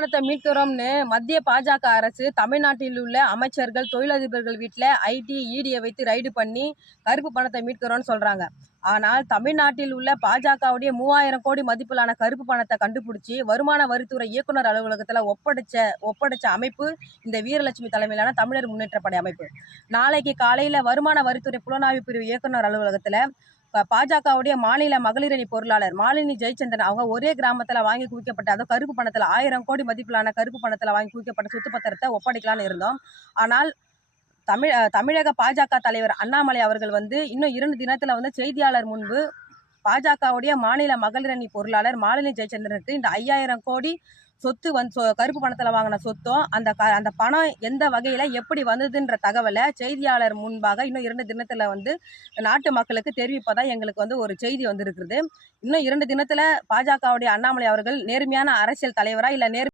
பணத்தை மீட்கிறோம்னு மத்திய பாஜக அரசு தமிழ்நாட்டில் உள்ள அமைச்சர்கள், தொழிலதிபர்கள் வீட்டில் ஐடி, இடியை வைத்து ரைடு பண்ணி கருப்பு பணத்தை மீட்கிறோம்னு சொல்றாங்க. ஆனால் தமிழ்நாட்டில் உள்ள பாஜகவுடைய 3000 கோடி மதிப்பிலான கருப்பு பணத்தை கண்டுபிடிச்சி வருமான வரித்துறை இயக்குனர் அலுவலகத்தில் ஒப்படைச்ச அமைப்பு இந்த வீரலட்சுமி தலைமையிலான தமிழர் முன்னேற்ற படை அமைப்பு. நாளைக்கு காலையில் வருமான வரித்துறை புலனாய்வு பிரிவு இயக்குனர் அலுவலகத்தில் பாஜகவுடைய மாநில மகளிரணி பொருளாளர் மாலினி ஜெயச்சந்திரன் அவங்க ஒரே கிராமத்தில் வாங்கி குவிக்கப்பட்ட, அதாவது கருப்பு பணத்தில் 1000 கோடி மதிப்பிலான கருப்பு பணத்தில் வாங்கி குவிக்கப்பட்ட சொத்து பத்திரத்தை ஒப்படைக்கலான்னு இருந்தோம். ஆனால் தமிழக பாஜக தலைவர் அண்ணாமலை அவர்கள் இன்னும் 2 தினத்தில் செய்தியாளர் முன்பு பாஜகவுடைய மாநில மகளிரணி பொருளாளர் மாலினி ஜெயச்சந்திரனுக்கு இந்த 5000 கோடி சொத்து கருப்பு பணத்தில் வாங்கின சொத்தும் அந்த பணம் எந்த வகையில் எப்படி வந்ததுன்ற தகவலை செய்தியாளர் முன்பாக இன்னும் 2 தினத்தில் நாட்டு மக்களுக்கு தெரிவிப்பதா எங்களுக்கு ஒரு செய்தி வந்திருக்குது. இன்னும் 2 தினத்தில் பாஜகவுடைய அண்ணாமலை அவர்கள் நேர்மையான அரசியல் தலைவரா இல்லை